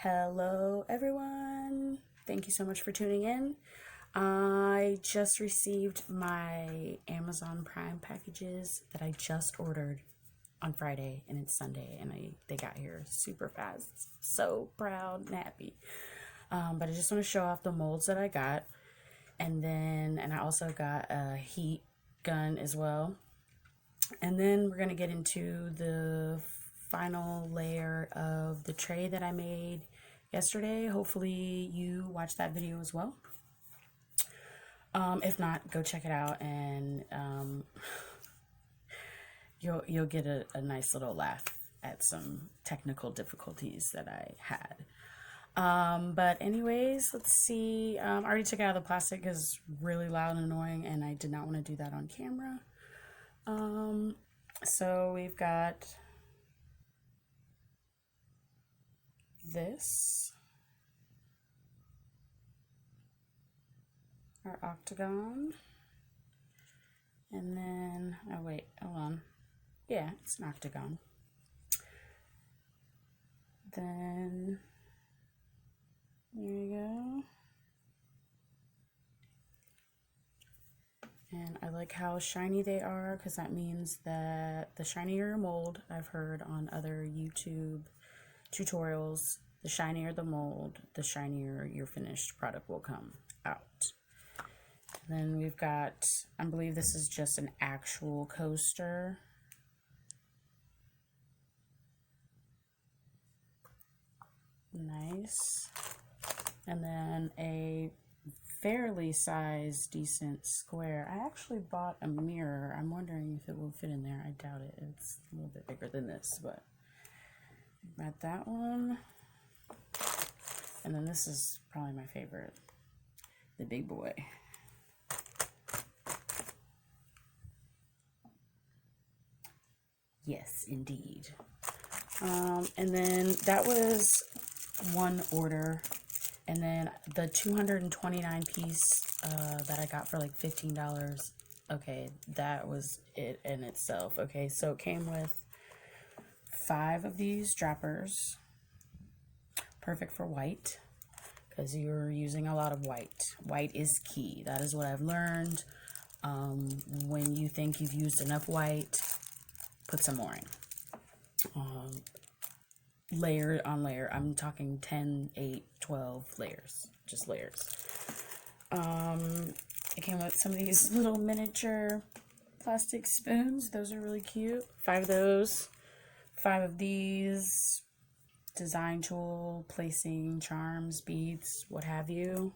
Hello, everyone. Thank you so much for tuning in. I just received my Amazon Prime packages that I just ordered on Friday, and it's Sunday, and they got here super fast. So proud and happy. But I just want to show off the molds that I got, and I also got a heat gun as well. And then we're gonna get into the final layer of the tray that I made yesterday. Hopefully you watched that video as well. If not, go check it out, and you'll get a nice little laugh at some technical difficulties that I had. But anyways, let's see. I already took it out of the plastic because it's really loud and annoying, and I did not want to do that on camera. So we've got this, our octagon, and then, oh wait, hold on. Yeah, it's an octagon. Then, there you go. And I like how shiny they are, because that means that the shinier your mold, I've heard on other YouTube tutorials, the shinier the mold, the shinier your finished product will come out. Then we've got, I believe this is just an actual coaster. Nice. And then a fairly sized, decent square. I actually bought a mirror. I'm wondering if it will fit in there. I doubt it. It's a little bit bigger than this, but got that one. And then this is probably my favorite, the big boy. Yes, indeed. And then that was one order. And then the 229 piece that I got for like $15. Okay, that was it in itself. Okay, so it came with 5 of these droppers. Perfect for white, because you're using a lot of white. White is key. That is what I've learned. When you think you've used enough white, put some more in. Layer on layer. I'm talking 10, 8, 12 layers. Just layers. It came with some of these little miniature plastic spoons. Those are really cute. 5 of those. 5 of these. Design tool, placing charms, beads, what have you.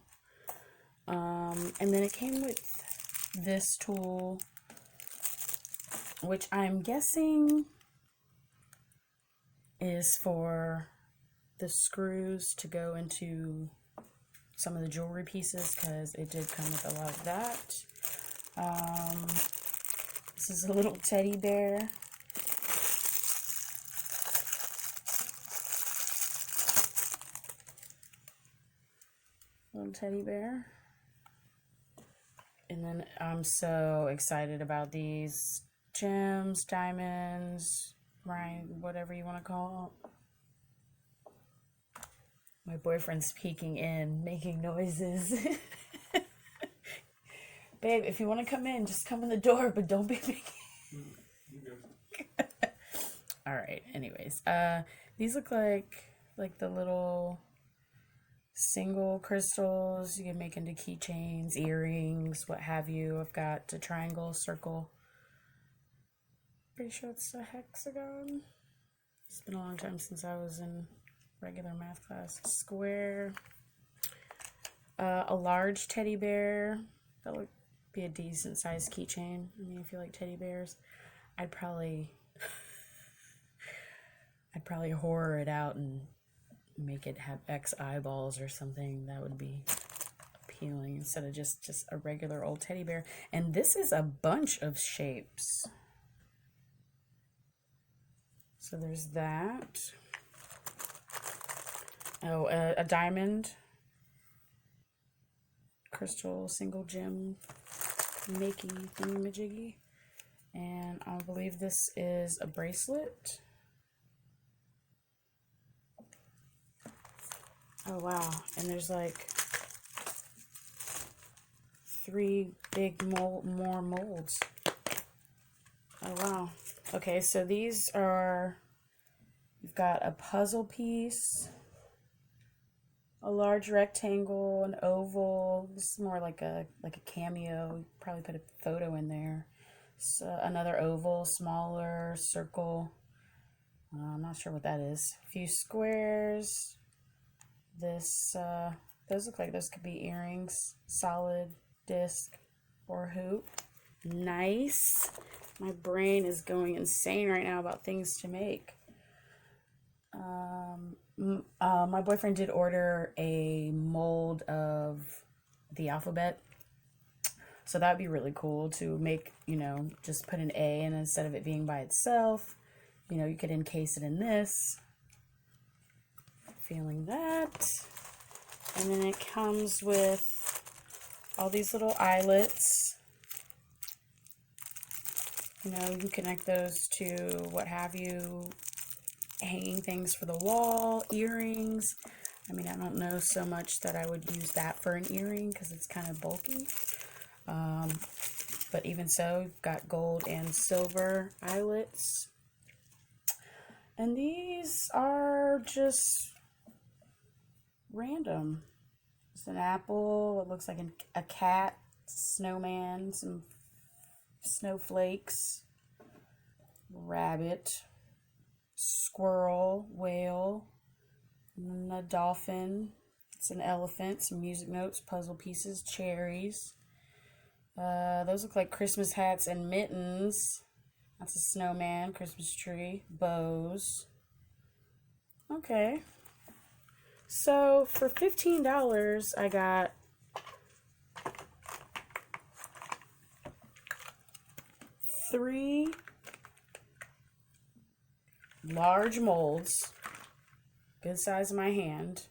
And then it came with this tool, which I'm guessing is for the screws to go into some of the jewelry pieces, because it did come with a lot of that. This is a little teddy bear. Little teddy bear. And then I'm so excited about these gems, diamonds, right, whatever you want to call it. My boyfriend's peeking in, making noises. Babe, if you want to come in, just come in the door, but don't be peeking. All right, anyways. These look like the little single crystals you can make into keychains, earrings, what have you. I've got a triangle, circle. Pretty sure it's a hexagon. It's been a long time since I was in regular math class. Square. A large teddy bear. That would be a decent sized keychain. I mean, if you like teddy bears, I'd probably horror it out and make it have X eyeballs or something. That would be appealing, instead of just a regular old teddy bear. And this is a bunch of shapes. So there's that. Oh, a diamond, crystal, single gem, makey thingamajiggy. And I believe this is a bracelet. Oh, wow. And there's like 3 big more molds. Oh, wow. Okay, so these are, you've got a puzzle piece, a large rectangle, an oval. This is more like a cameo. You probably put a photo in there. So another oval, smaller circle. I'm not sure what that is. A few squares. This those look like those could be earrings. Solid disc or hoop. Nice. My brain is going insane right now about things to make. My boyfriend did order a mold of the alphabet. So that would be really cool to make, you know, just put an A, and instead of it being by itself, you know, you could encase it in this. Feeling that. And then it comes with all these little eyelets. You know, you can connect those to what have you, hanging things for the wall, earrings. I mean, I don't know so much that I would use that for an earring because it's kind of bulky. But even so, you've got gold and silver eyelets. And these are just random. It's an apple. It looks like a cat, snowman, some snowflakes, rabbit, squirrel, whale, and a dolphin. It's an elephant, some music notes, puzzle pieces, cherries. Those look like Christmas hats and mittens. That's a snowman, Christmas tree, bows. Okay. So for $15, I got three large molds, good size of my hand.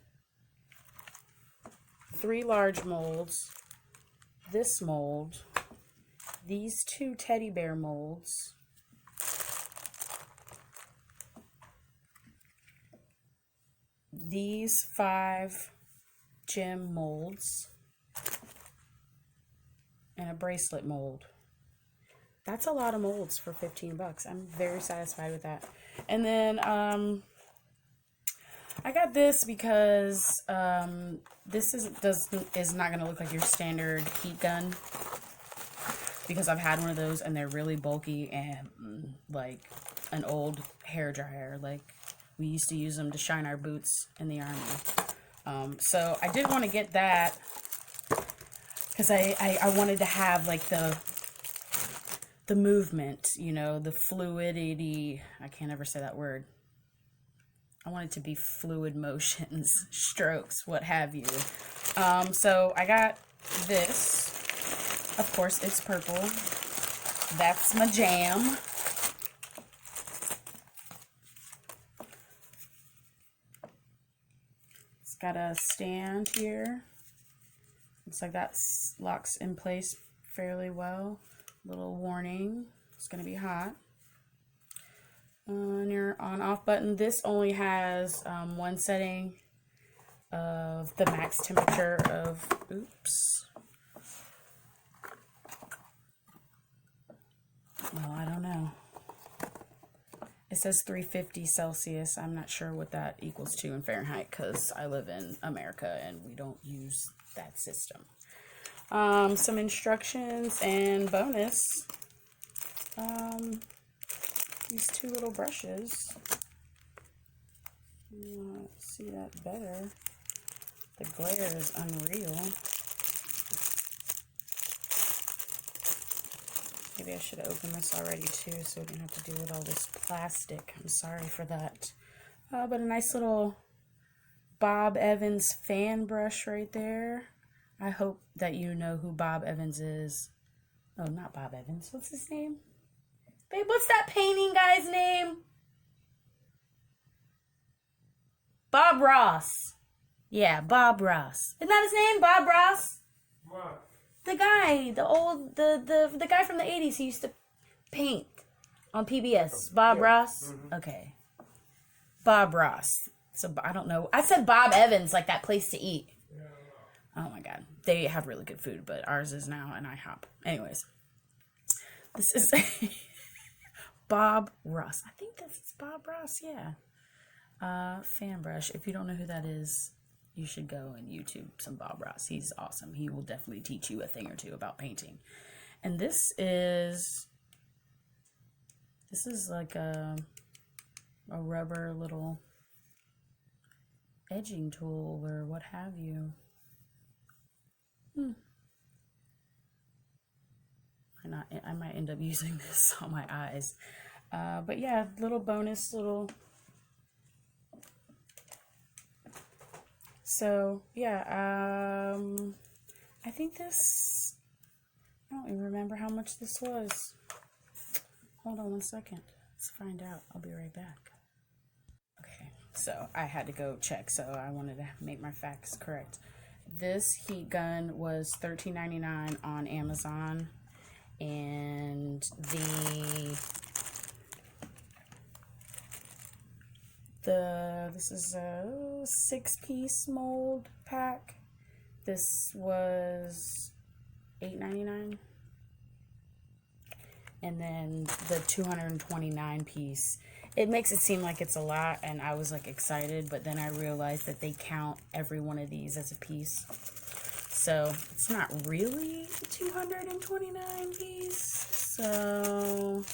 3 large molds. This mold, these 2 teddy bear molds, these 5 gem molds, and a bracelet mold. That's a lot of molds for 15 bucks. I'm very satisfied with that. And then I got this because this is not going to look like your standard heat gun, because I've had one of those and they're really bulky and like an old hair dryer. Like, we used to use them to shine our boots in the army. So I did want to get that because I wanted to have like the movement, you know, the fluidity. I can't ever say that word. I want it to be fluid motions, strokes, what have you. So I got this. Of course, it's purple. That's my jam. It's got a stand here. Looks like that locks in place fairly well. Little warning, it's going to be hot. On your on-off button, this only has one setting of the max temperature of, oops. Well, I don't know. It says 350 Celsius. I'm not sure what that equals to in Fahrenheit because I live in America and we don't use that system. Some instructions and bonus. These 2 little brushes. See that better. The glare is unreal. Maybe I should have opened this already too, so we didn't have to deal with all this plastic. I'm sorry for that. But a nice little Bob Evans fan brush right there. I hope that you know who Bob Evans is. Oh, not Bob Evans. What's his name? Babe, what's that painting guy's name? Bob Ross. Yeah, Bob Ross. Isn't that his name? Bob Ross? What? The guy, the guy from the 80s he used to paint on PBS. Bob Ross? Okay. Bob Ross. So I don't know. I said Bob Evans, like that place to eat. Oh my God. They have really good food, but ours is now an IHOP. Anyways, this is Bob Ross. I think that's Bob Ross, yeah. Fan brush. If you don't know who that is, you should go and YouTube some Bob Ross. He's awesome. He will definitely teach you a thing or two about painting. And this is like a rubber little edging tool or what have you. I might end up using this on my eyes. But yeah, little bonus, so yeah, I think this, I don't even remember how much this was. Hold on one second. Let's find out. I'll be right back. Okay, so I had to go check, so I wanted to make my facts correct. This heat gun was $13.99 on Amazon, and this is a 6-piece mold pack. This was $8.99. And then the 229 piece, it makes it seem like it's a lot, and I was like excited, but then I realized that they count every one of these as a piece, so it's not really 229 piece. So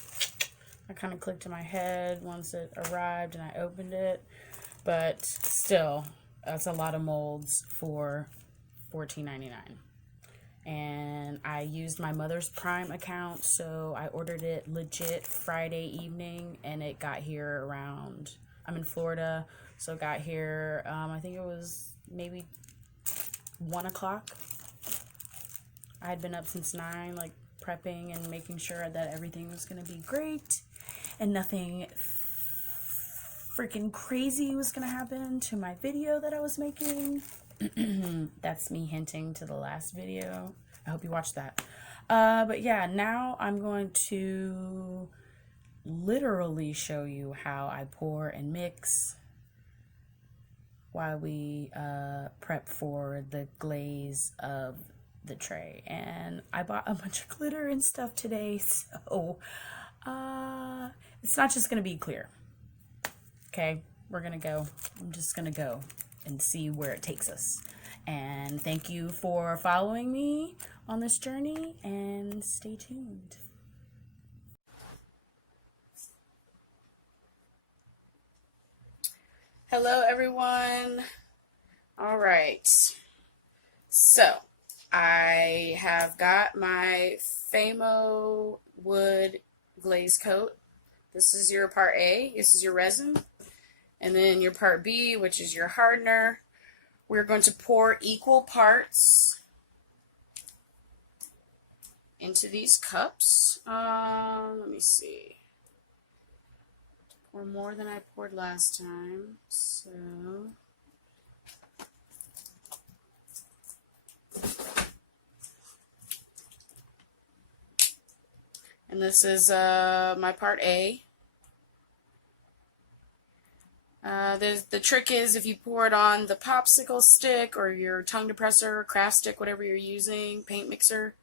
I kind of clicked in my head once it arrived and I opened it, but still, that's a lot of molds for $14.99. And I used my mother's Prime account, so I ordered it legit Friday evening, and it got here around, I'm in Florida, so it got here, I think it was maybe 1 o'clock. I had been up since 9, like prepping and making sure that everything was going to be great, and nothing freaking crazy was going to happen to my video that I was making. That's me hinting to the last video. I hope you watched that. But yeah, now I'm going to literally show you how I pour and mix while we prep for the glaze of the tray. And I bought a bunch of glitter and stuff today, so it's not just gonna be clear. Okay, I'm just gonna go and see where it takes us. And thank you for following me on this journey, and stay tuned. Hello everyone. All right, so I have got my Famo wood glaze coat. This is your part A, this is your resin. And then your part B, which is your hardener. We're going to pour equal parts into these cups. Let me see. Pour more than I poured last time. So and this is my part A. The trick is if you pour it on the popsicle stick or your tongue depressor, craft stick, whatever you're using, paint mixer,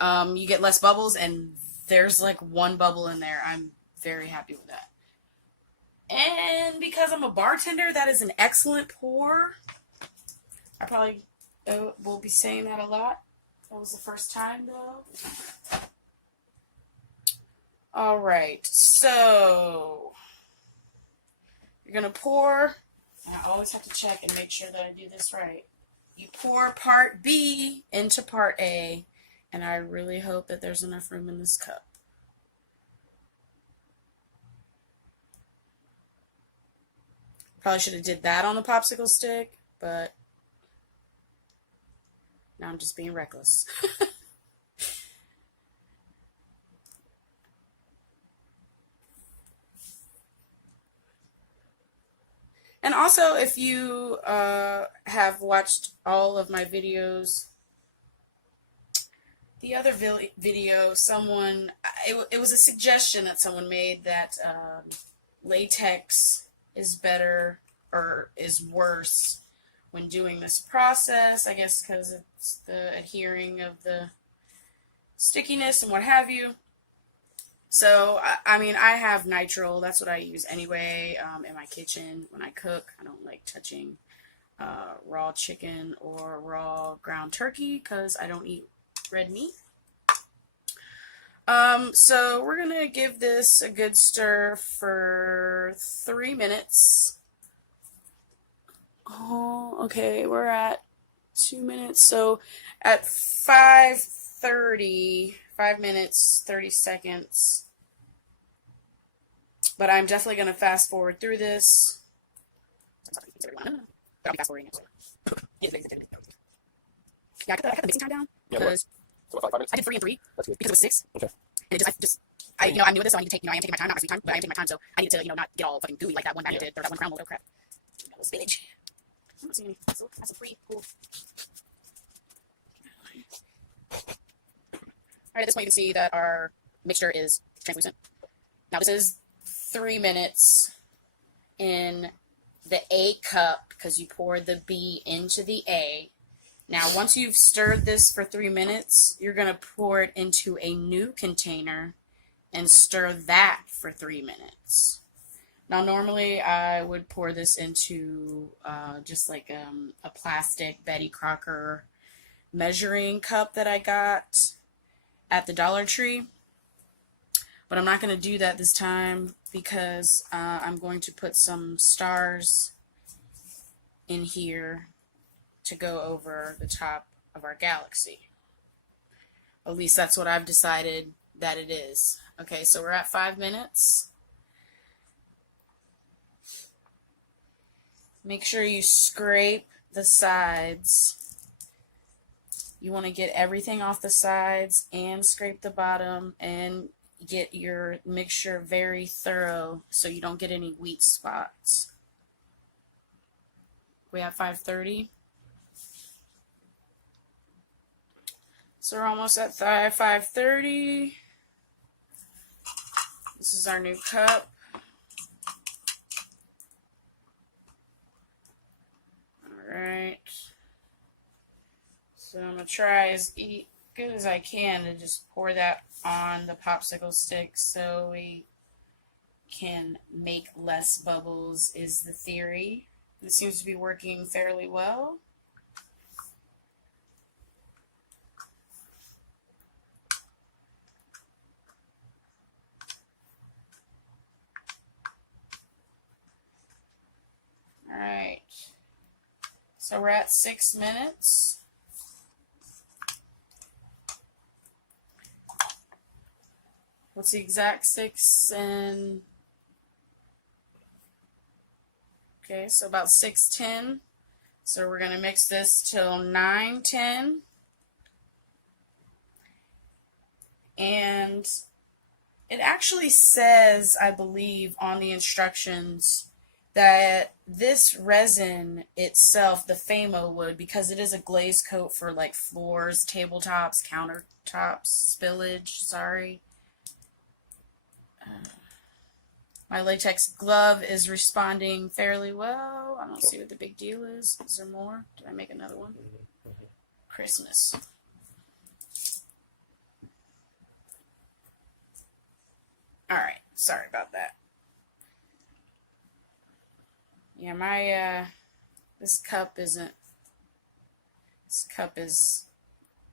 you get less bubbles, and there's like one bubble in there. I'm very happy with that. And because I'm a bartender, that is an excellent pour. I probably will be saying that a lot. That was the first time though. All right, so you're going to pour, and I always have to check and make sure that I do this right. You pour part B into part A, and I really hope that there's enough room in this cup. Probably should have did that on the popsicle stick, but now I'm just being reckless. And also, if you have watched all of my videos, the other video, it was a suggestion that someone made that latex is better or is worse when doing this process, I guess because it's the adhering of the stickiness and what have you. So, I mean, I have nitrile. That's what I use anyway in my kitchen when I cook. I don't like touching raw chicken or raw ground turkey because I don't eat red meat. So we're going to give this a good stir for 3 minutes. Oh, okay, we're at 2 minutes. So at 5:30, 5 minutes, 30 seconds. But I'm definitely going to fast forward through this. I'll be fast forwarding it. Yeah, I cut the mixing time down because I did 3 and 3 because it was 6. Okay. And I knew this, so I need to take, I am taking my time, not my sweet time, but I am taking my time, so I needed to, not get all fucking gooey like that one bag did, or that one crown mold. Oh crap. That was spinach. I'm not seeing any. That's a free, cool. Alright, at this point you can see that our mixture is translucent. Now this is 3 minutes in the A cup, because you pour the B into the A. Now, once you've stirred this for 3 minutes, you're going to pour it into a new container and stir that for 3 minutes. Now, normally I would pour this into just like a plastic Betty Crocker measuring cup that I got at the Dollar Tree. But I'm not going to do that this time because I'm going to put some stars in here to go over the top of our galaxy. At least that's what I've decided that it is. Okay, so we're at 5 minutes. Make sure you scrape the sides. You want to get everything off the sides and scrape the bottom and get your mixture very thorough so you don't get any weak spots. We have 5:30. So we're almost at 5:30. This is our new cup. Alright. So I'm going to try as good as I can to just pour that on the popsicle stick so we can make less bubbles is the theory. It seems to be working fairly well. Alright, so we're at 6 minutes. What's the exact 6 and... Okay, so about 6:10. So we're going to mix this till 9:10. And it actually says, I believe, on the instructions that this resin itself, the Famo wood, because it is a glaze coat for like floors, tabletops, countertops, spillage, sorry. My latex glove is responding fairly well. I don't see what the big deal is. Is there more? Did I make another one? Christmas. Alright, sorry about that. Yeah, my, this cup is,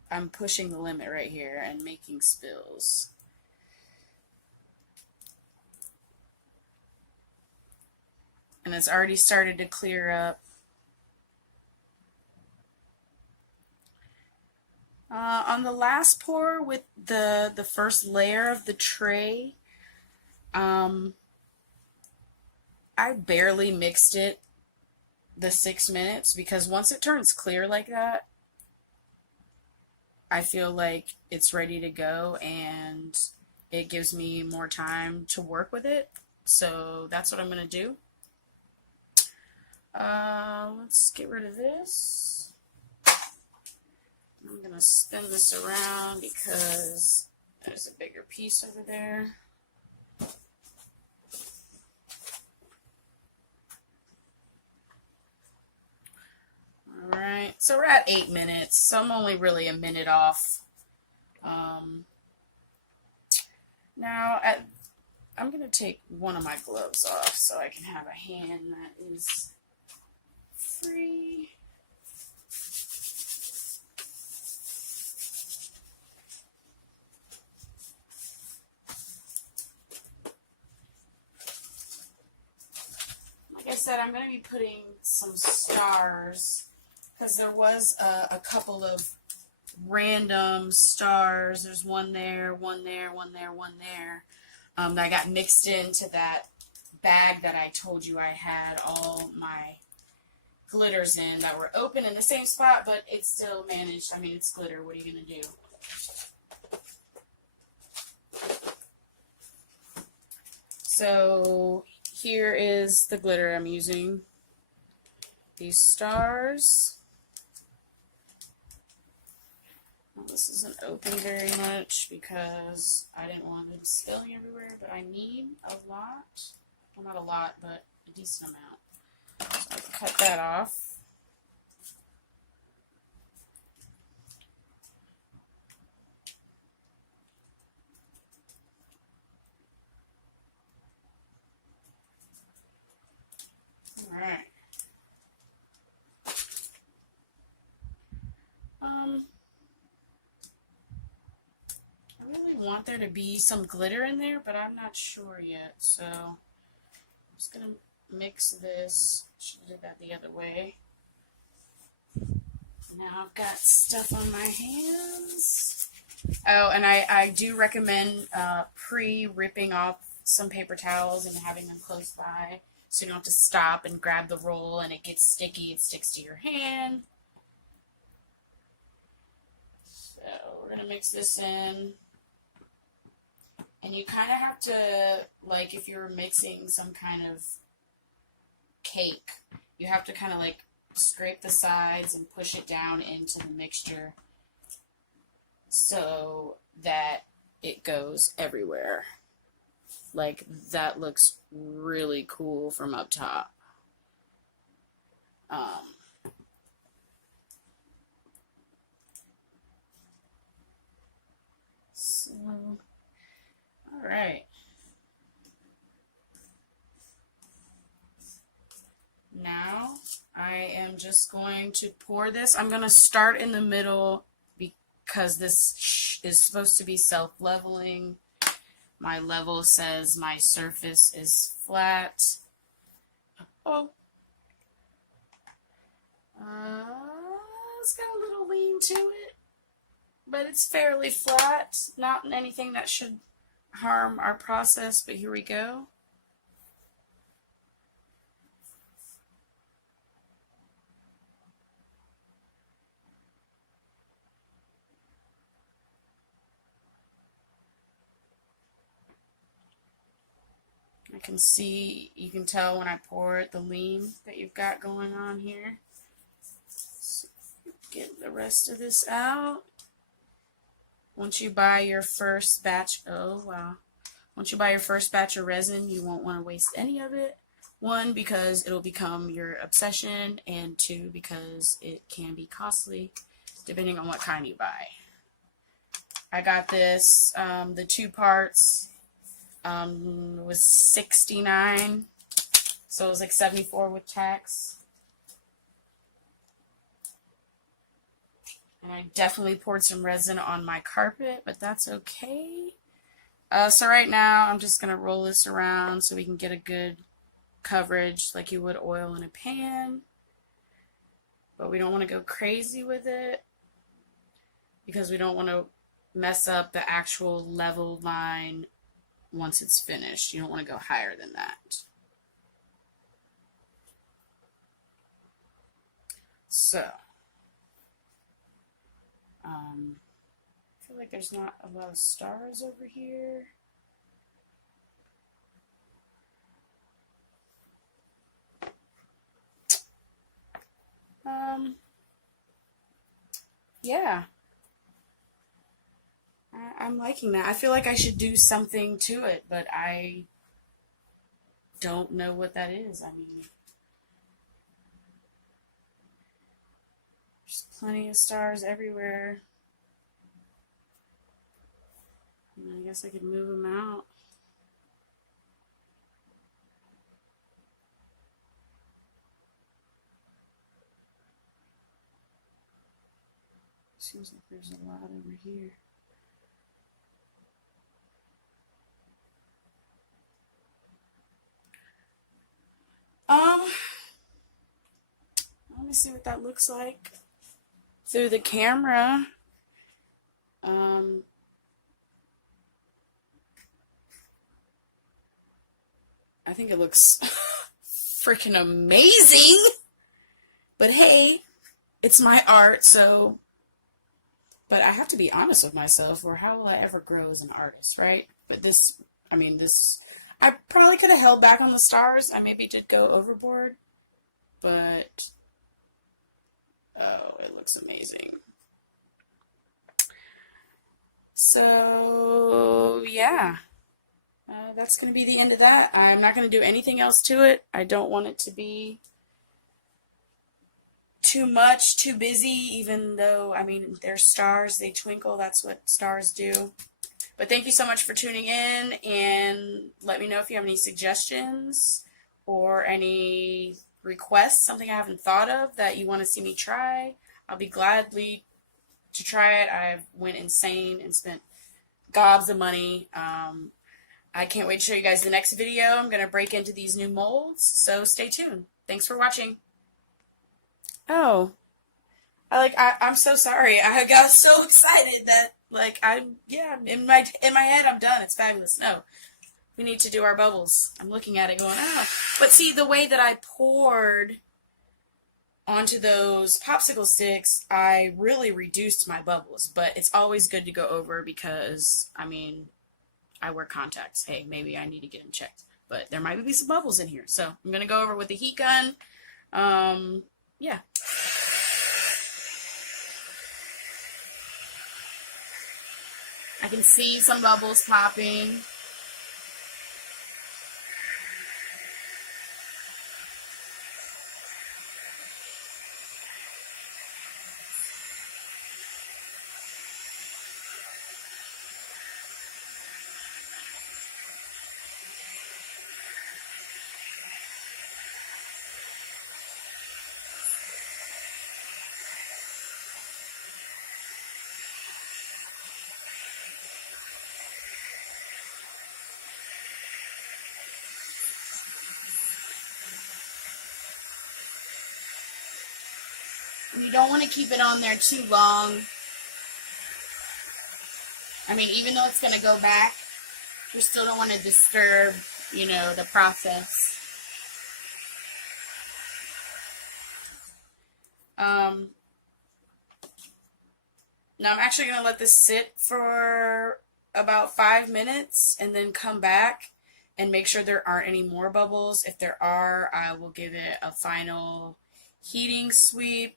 I'm pushing the limit right here and making spills. And it's already started to clear up. On the last pour with the first layer of the tray, I barely mixed it the 6 minutes because once it turns clear like that, I feel like it's ready to go and it gives me more time to work with it. So that's what I'm going to do. Let's get rid of this. I'm going to spin this around because there's a bigger piece over there. So we're at 8 minutes, so I'm only really a minute off. Now, I'm going to take one of my gloves off so I can have a hand that is free. Like I said, I'm going to be putting some stars because there was a couple of random stars. There's one there, one there, one there, one there. That got mixed into that bag that I told you I had all my glitters in that were open in the same spot, but it's still managed. I mean, it's glitter. What are you going to do? So here is the glitter I'm using. These stars. Well, this isn't open very much because I didn't want it spilling everywhere, but I need a lot. Well, not a lot, but a decent amount. So I cut that off. All right. I really want there to be some glitter in there, but I'm not sure yet. So I'm just gonna mix this. Should have did that the other way. Now I've got stuff on my hands. Oh, and I do recommend pre-ripping off some paper towels and having them close by, so you don't have to stop and grab the roll and it gets sticky. It sticks to your hand. So we're gonna mix this in. And you kind of have to, like if you're mixing some kind of cake, you have to kind of like scrape the sides and push it down into the mixture so that it goes everywhere. Like that looks really cool from up top. So, all right. Now I am just going to pour this. I'm going to start in the middle because this is supposed to be self-leveling. My level says my surface is flat. Oh. It's got a little lean to it, but it's fairly flat. Not anything that should harm our process, but here we go. I can see, you can tell when I pour it, the lean that you've got going on here. So get the rest of this out. Once you buy your first batch, oh wow. Once you buy your first batch of resin, you won't want to waste any of it. One, because it'll become your obsession, and two, because it can be costly depending on what kind you buy. I got this, the 2 parts, was $69, so it was like $74 with tax. And I definitely poured some resin on my carpet, but that's okay. So right now I'm just gonna roll this around so we can get a good coverage like you would oil in a pan. But we don't want to go crazy with it because we don't want to mess up the actual level line once it's finished. You don't want to go higher than that. So, I feel like there's not a lot of stars over here. Yeah. I'm liking that. I feel like I should do something to it, but I don't know what that is. I mean, there's Plenty of stars everywhere. I guess I could move them out. Seems like there's a lot over here. Let me see what that looks like through the camera. I think it looks freaking amazing. But hey, it's my art, so. But I have to be honest with myself, or how will I ever grow as an artist, right? But this, I probably could have held back on the stars. I maybe did go overboard, but oh, it looks amazing. So, yeah. That's going to be the end of that. I'm not going to do anything else to it. I don't want it to be too much, too busy, even though, they're stars. They twinkle. That's what stars do. But thank you so much for tuning in, and let me know if you have any suggestions or any requests, something I haven't thought of that you want to see me try. I'll be gladly to try it. I went insane and spent gobs of money. I can't wait to show you guys the next video. I'm going to break into these new molds, so stay tuned. Thanks for watching. Oh, I'm so sorry. I got so excited that, in my head, I'm done. It's fabulous. No, we need to do our bubbles. I'm looking at it going, oh. But see, the way that I poured onto those popsicle sticks, I really reduced my bubbles. But it's always good to go over because, I wear contacts. Hey, maybe I need to get them checked. But there might be some bubbles in here. So I'm going to go over with the heat gun. Yeah. I can see some bubbles popping. You don't want to keep it on there too long. Even though it's going to go back, you still don't want to disturb, the process. Now I'm actually going to let this sit for about 5 minutes and then come back and make sure there aren't any more bubbles. If there are, I will give it a final heating sweep.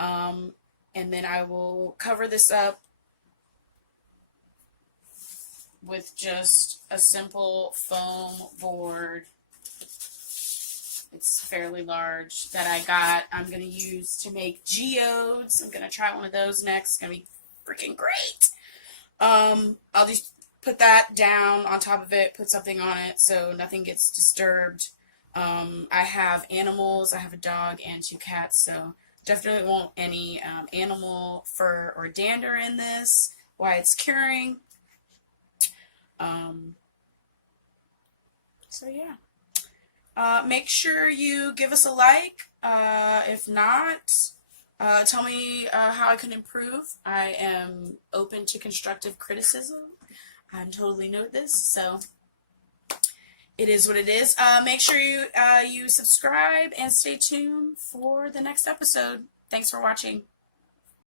And then I will cover this up with just a simple foam board. It's fairly large that I got. I'm going to use to make geodes. I'm going to try one of those next. It's going to be freaking great. I'll just put that down on top of it, put something on it so nothing gets disturbed. I have animals. I have a dog and 2 cats, so definitely won't any animal fur or dander in this while it's curing. So yeah. Make sure you give us a like. If not, tell me how I can improve. I am open to constructive criticism. I totally know this, so it is what it is. Make sure you subscribe and stay tuned for the next episode. Thanks for watching.